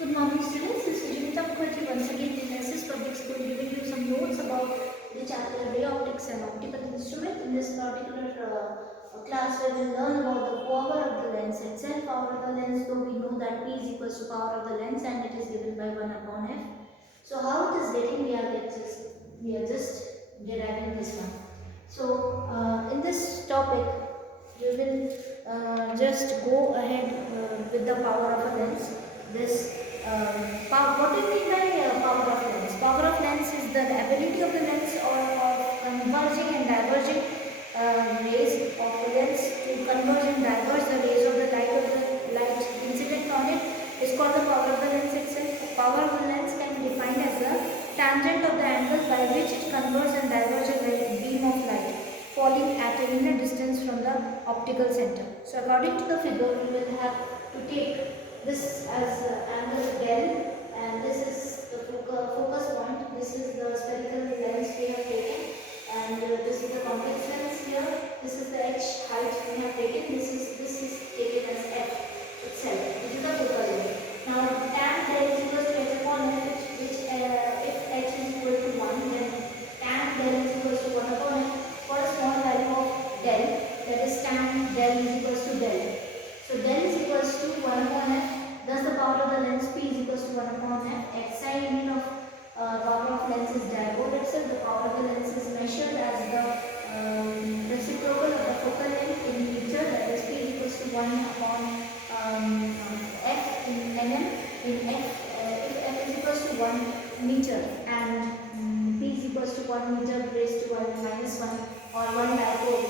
Good morning students, this is Junita Mukherjee once again in SS Public School giving you some notes about the chapter Ray Optics and Optical Instrument. In this particular class we will learn about the power of the lens itself. Power of the lens, though we know that P is equals to power of the lens and it is given by 1 upon F. So how it is getting, we are just deriving this one. So in this topic we will just go ahead with the power of a lens. What do you mean by power of lens? Power of lens is the ability of the lens or of converging and diverging rays of the lens to converge and diverge the rays of the light incident on it is called the power of the lens itself. Power of the lens can be defined as the tangent of the angle by which it converges and diverges a beam of light falling at an inner distance from the optical center. So according to the figure, we will have to take this as angle del, and this is the focus point. This is the spherical lens we have taken, and this is the convex lens here. This is the h height we have taken. This is taken as f itself. This is the focal length. Now tan del is equal to h upon f, which if h is equal to 1, then tan del is equal to 1 upon f for a small value of del. That is tan del is equal to del. So del is equals to 1 upon f. Thus the power of the lens P is equals to 1 upon f. XI unit of power of lens is dipole itself. The power of the lens is measured as the reciprocal of the focal length in meter. That is P is equals to 1 upon f in mm. In f, if f is equals to 1 meter and P is equals to 1 meter raised to 1 minus 1 or 1 dipole.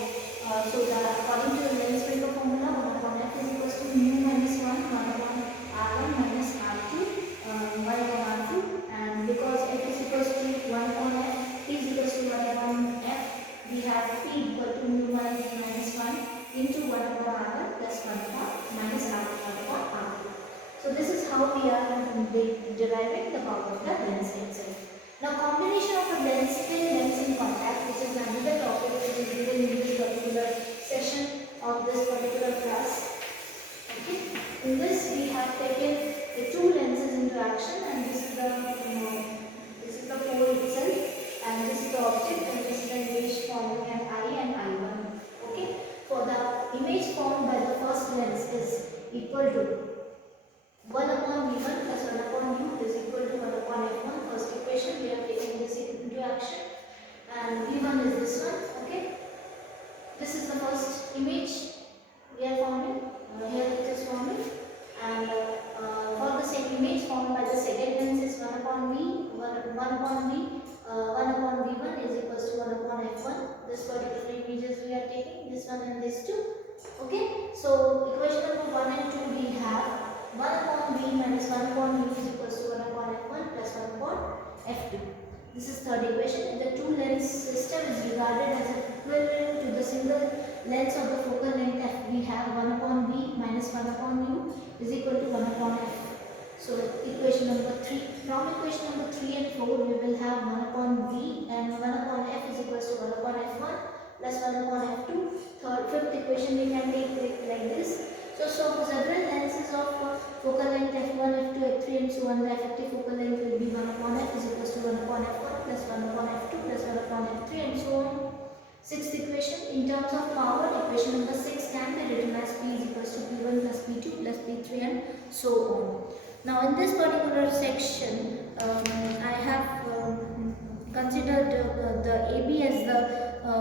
So according to the lens breaker formula, 1 upon f is equals to mu minus 1 upon r1 minus r2, 1 upon r2, and because f is equals to 1 upon f, p is equals to 1 upon f, we have p equal to mu minus 1 into 1 upon r1 plus 1 upon minus r2 upon r2. So this is how we are deriving the power of the lens itself. Now combination of a lens in contact, which is another topic which is given in this particular session of this particular class. Okay. In this we have taken the two lenses into action, and this is the pole itself, and this is the object, and this is the image forming an eye and I1. Okay. For the image formed by the first lens is equal to 1 upon v1 plus 1 upon u is equal to 1 upon f1. First equation, we are taking this into action, and v1 is this one. Okay. This is the first image we are forming. Here it is forming, and for the same image formed by the second lens is 1 upon v, 1 upon v1 is equals to 1 upon f1. This particular images we are taking, this one and this two. Okay. So equation number 1 and 2 we have 1 upon v minus 1 upon u is equals to 1 upon f1 plus 1 upon f2. This is third equation. The two lens system is regarded as equivalent to the single lens of the focal length f. We have 1 upon v minus 1 upon u is equal to 1 upon f. So equation number 3. From equation number 3 and 4 we will have 1 upon v and 1 upon f is equals to 1 upon f1 plus 1 upon f2. Fifth equation we can take like this. So for several lenses of focal length f1, f2, f3 and so on, the effective focal length will be 1 upon f is equals to 1 upon f1 plus 1 upon f2 plus 1 upon f3 and so on. Sixth equation, in terms of power, equation number 6 can be written as p is equals to p1 plus p2 plus p3 and so on. Now in this particular section, I have considered the AB as the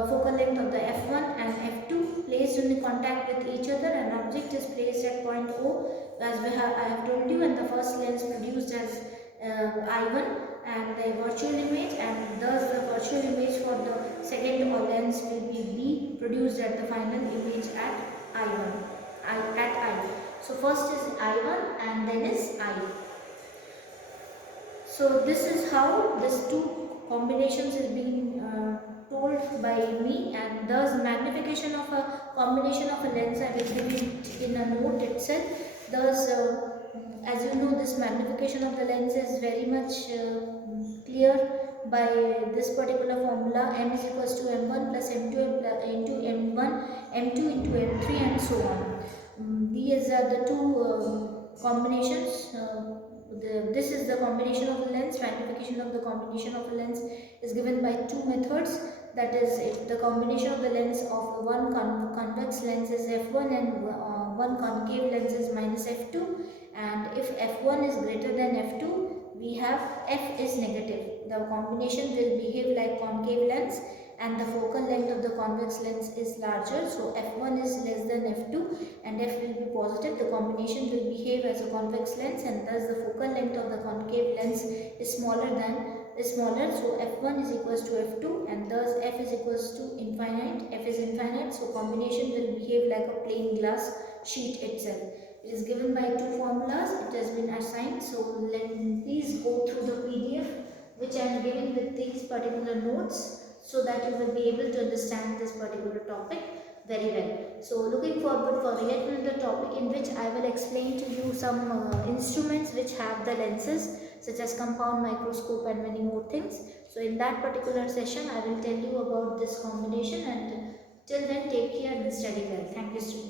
focal length of the f1 and f2 placed in contact with each other. An object is placed at point O, as I have told you, and the first lens produced as I1 and the virtual image, and thus the virtual image for the second lens will be B, produced at the final image at I1. So first is I1 and then is I. So this is how these two combinations is being told by me, and thus magnification of a combination of a lens I will give it in a note itself. Thus as you know, this magnification of the lens is very much clear by this particular formula, m is equals to m1 plus m2 into m1, m2 into m3 and so on. These are the two combinations This is the combination of the lens. Magnification of the combination of the lens is given by two methods. That is, if the combination of the lens of one convex lens is f1 and one concave lens is minus f2, and if f1 is greater than f2, we have f is negative. The combination will behave like concave lens, and the focal length of the convex lens is larger, so f1 is less than f2 and f will be positive. The combination will behave as a convex lens, and thus the focal length of the concave lens is smaller, so f1 is equals to f2, and thus f is equals to infinite. F is infinite, so combination will behave like a plain glass sheet itself. It is given by two formulas. It has been assigned, so please go through the PDF which I am giving with these particular notes, so that you will be able to understand this particular topic very well. So looking forward for yet another topic in which I will explain to you some instruments which have the lenses, such as compound microscope and many more things. So in that particular session I will tell you about this combination, and till then take care and study well. Thank you, students.